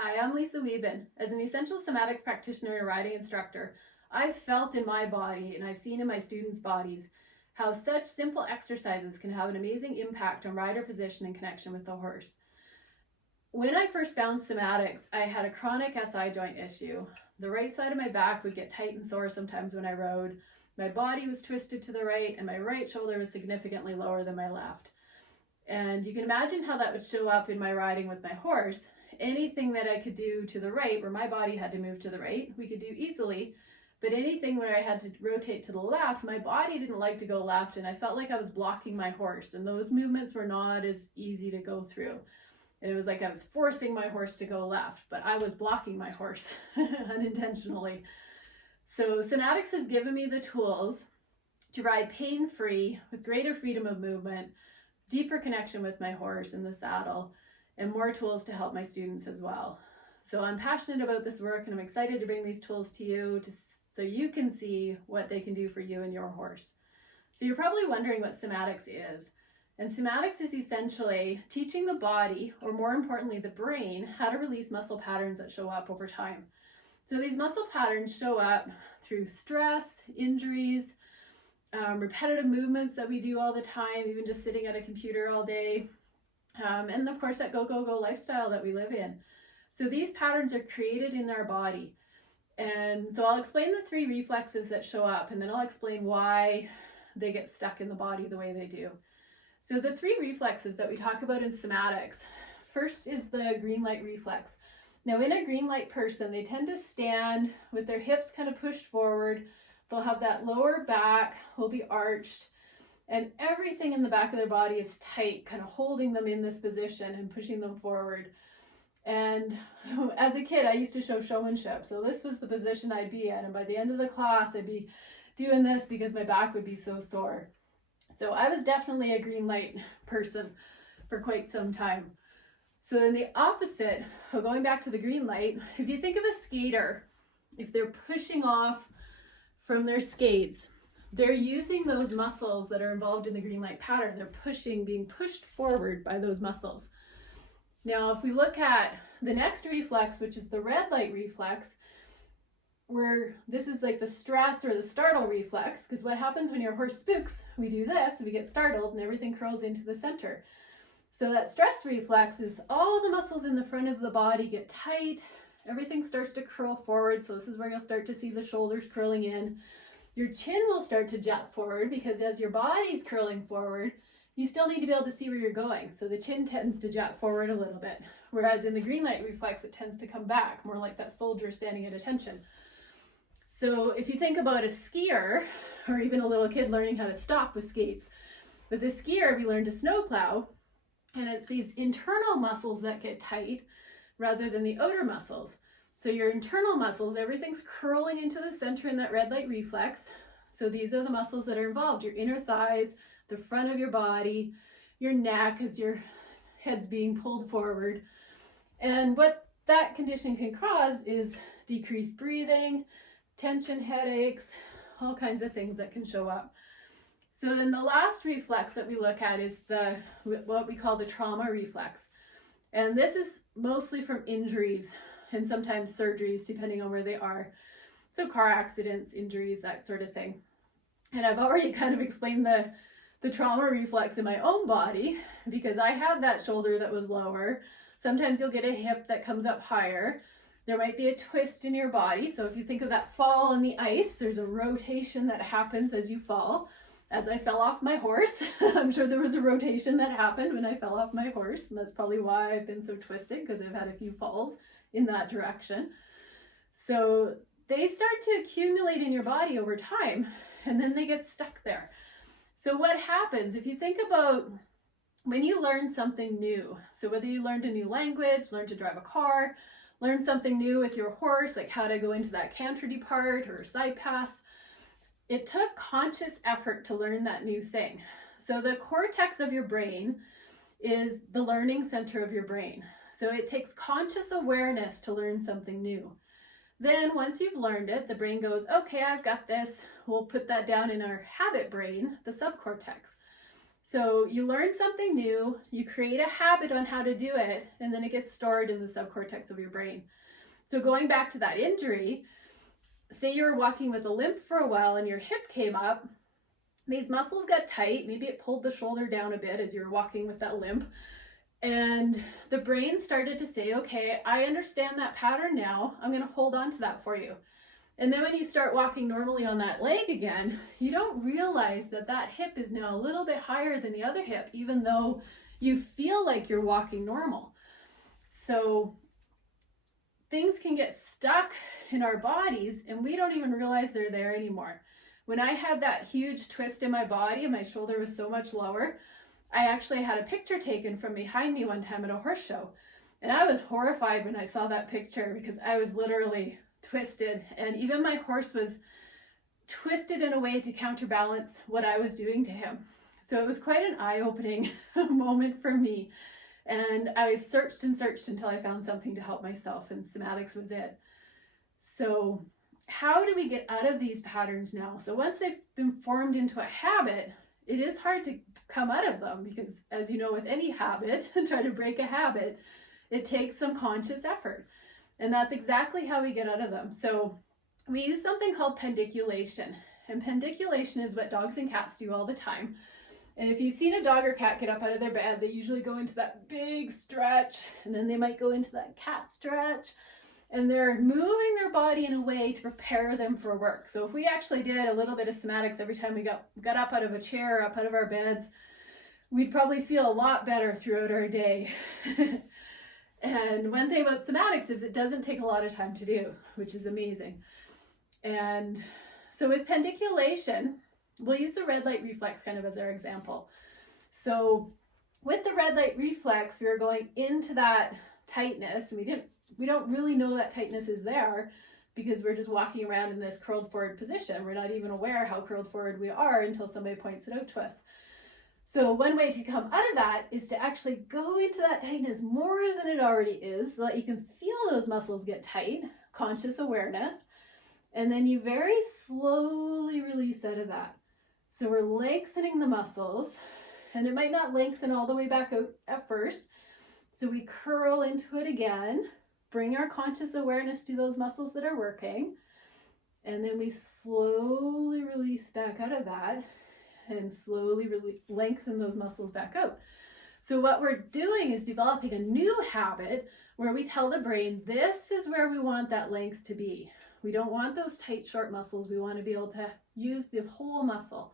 Hi, I'm Lisa Wieben. As an essential somatics practitioner and riding instructor, I've felt in my body and I've seen in my students' bodies how such simple exercises can have an amazing impact on rider position and connection with the horse. When I first found somatics, I had a chronic SI joint issue. The right side of my back would get tight and sore sometimes when I rode. My body was twisted to the right and my right shoulder was significantly lower than my left. And you can imagine how that would show up in my riding with my horse. Anything that I could do to the right, where my body had to move to the right, we could do easily. But anything where I had to rotate to the left, my body didn't like to go left, and I felt like I was blocking my horse, and those movements were not as easy to go through. And it was like I was forcing my horse to go left, but I was blocking my horse unintentionally. So Somatics has given me the tools to ride pain-free with greater freedom of movement, deeper connection with my horse in the saddle, and more tools to help my students as well. So I'm passionate about this work and I'm excited to bring these tools to you so you can see what they can do for you and your horse. So you're probably wondering what somatics is. And somatics is essentially teaching the body, or more importantly the brain, how to release muscle patterns that show up over time. So these muscle patterns show up through stress, injuries, repetitive movements that we do all the time, even just sitting at a computer all day, and of course that go lifestyle that we live in. So these patterns are created in our body. And so I'll explain the 3 reflexes that show up, and then I'll explain why they get stuck in the body the way they do. So the 3 reflexes that we talk about in somatics, first is the green light reflex. Now in a green light person, they tend to stand with their hips kind of pushed forward. They'll have that lower back will be arched, and everything in the back of their body is tight, kind of holding them in this position and pushing them forward. And as a kid, I used to show showmanship. So this was the position I'd be in. And by the end of the class, I'd be doing this because my back would be so sore. So I was definitely a green light person for quite some time. So then the opposite, going back to the green light, if you think of a skater, if they're pushing off from their skates, they're using those muscles that are involved in the green light pattern. They're pushing, being pushed forward by those muscles. Now, if we look at the next reflex, which is the red light reflex, where this is like the stress or the startle reflex, because what happens when your horse spooks, we do this, we get startled and everything curls into the center. So that stress reflex is all the muscles in the front of the body get tight, everything starts to curl forward. So this is where you'll start to see the shoulders curling in. Your chin will start to jet forward because as your body's curling forward, you still need to be able to see where you're going. So the chin tends to jet forward a little bit. Whereas in the green light reflex, it tends to come back, more like that soldier standing at attention. So if you think about a skier, or even a little kid learning how to stop with skates, with a skier, we learn to snowplow, and it's these internal muscles that get tight rather than the outer muscles. So your internal muscles, everything's curling into the center in that red light reflex. So these are the muscles that are involved, your inner thighs, the front of your body, your neck as your head's being pulled forward. And what that condition can cause is decreased breathing, tension headaches, all kinds of things that can show up. So then the last reflex that we look at is what we call the trauma reflex. And this is mostly from injuries and sometimes surgeries, depending on where they are. So car accidents, injuries, that sort of thing. And I've already kind of explained the trauma reflex in my own body because I had that shoulder that was lower. Sometimes you'll get a hip that comes up higher. There might be a twist in your body. So if you think of that fall on the ice, there's a rotation that happens as you fall. As I fell off my horse, I'm sure there was a rotation that happened when I fell off my horse. And that's probably why I've been so twisted, because I've had a few falls in that direction. So they start to accumulate in your body over time, and then they get stuck there. So what happens if you think about when you learn something new? So whether you learned a new language, learn to drive a car, learn something new with your horse, like how to go into that canter depart or side pass, it took conscious effort to learn that new thing. So the cortex of your brain is the learning center of your brain. So it takes conscious awareness to learn something new. Then once you've learned it, the brain goes, okay, I've got this. We'll put that down in our habit brain, the subcortex. So you learn something new, you create a habit on how to do it, and then it gets stored in the subcortex of your brain. So going back to that injury, say you were walking with a limp for a while and your hip came up, these muscles got tight, maybe it pulled the shoulder down a bit as you were walking with that limp, and the brain started to say, okay, I understand that pattern now, I'm going to hold on to that for you. And then when you start walking normally on that leg again, you don't realize that that hip is now a little bit higher than the other hip, even though you feel like you're walking normal. So things can get stuck in our bodies and we don't even realize they're there anymore. When I had that huge twist in my body and my shoulder was so much lower, I actually had a picture taken from behind me one time at a horse show. And I was horrified when I saw that picture because I was literally twisted, and even my horse was twisted in a way to counterbalance what I was doing to him. So it was quite an eye-opening moment for me. And I searched and searched until I found something to help myself, and Somatics was it. So how do we get out of these patterns now? So once they've been formed into a habit, it is hard to come out of them because, as you know, with any habit, try to break a habit, it takes some conscious effort. And that's exactly how we get out of them. So we use something called pendiculation. And pendiculation is what dogs and cats do all the time. And if you've seen a dog or cat get up out of their bed, they usually go into that big stretch, and then they might go into that cat stretch. And they're moving their body in a way to prepare them for work. So if we actually did a little bit of somatics every time we got up out of a chair, up out of our beds, we'd probably feel a lot better throughout our day. And one thing about somatics is it doesn't take a lot of time to do, which is amazing. And so with pendiculation, we'll use the red light reflex kind of as our example. So with the red light reflex, we were going into that tightness, and we don't really know that tightness is there because we're just walking around in this curled forward position. We're not even aware how curled forward we are until somebody points it out to us. So one way to come out of that is to actually go into that tightness more than it already is so that you can feel those muscles get tight, conscious awareness, and then you very slowly release out of that. So we're lengthening the muscles, and it might not lengthen all the way back out at first. So we curl into it again, bring our conscious awareness to those muscles that are working, and then we slowly release back out of that and slowly lengthen those muscles back out. So what we're doing is developing a new habit where we tell the brain, this is where we want that length to be. We don't want those tight, short muscles. We want to be able to use the whole muscle.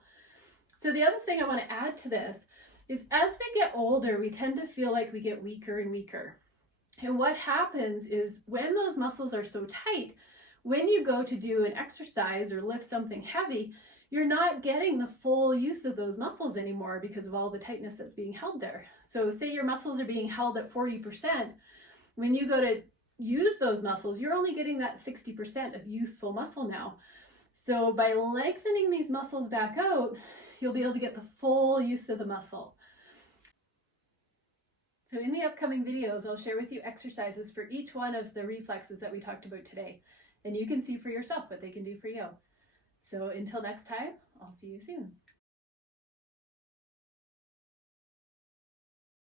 So the other thing I want to add to this is as we get older, we tend to feel like we get weaker and weaker. And what happens is when those muscles are so tight, when you go to do an exercise or lift something heavy, you're not getting the full use of those muscles anymore because of all the tightness that's being held there. So say your muscles are being held at 40%. When you go to use those muscles, you're only getting that 60% of useful muscle now. So by lengthening these muscles back out, you'll be able to get the full use of the muscle. So in the upcoming videos, I'll share with you exercises for each one of the reflexes that we talked about today. And you can see for yourself what they can do for you. So until next time, I'll see you soon.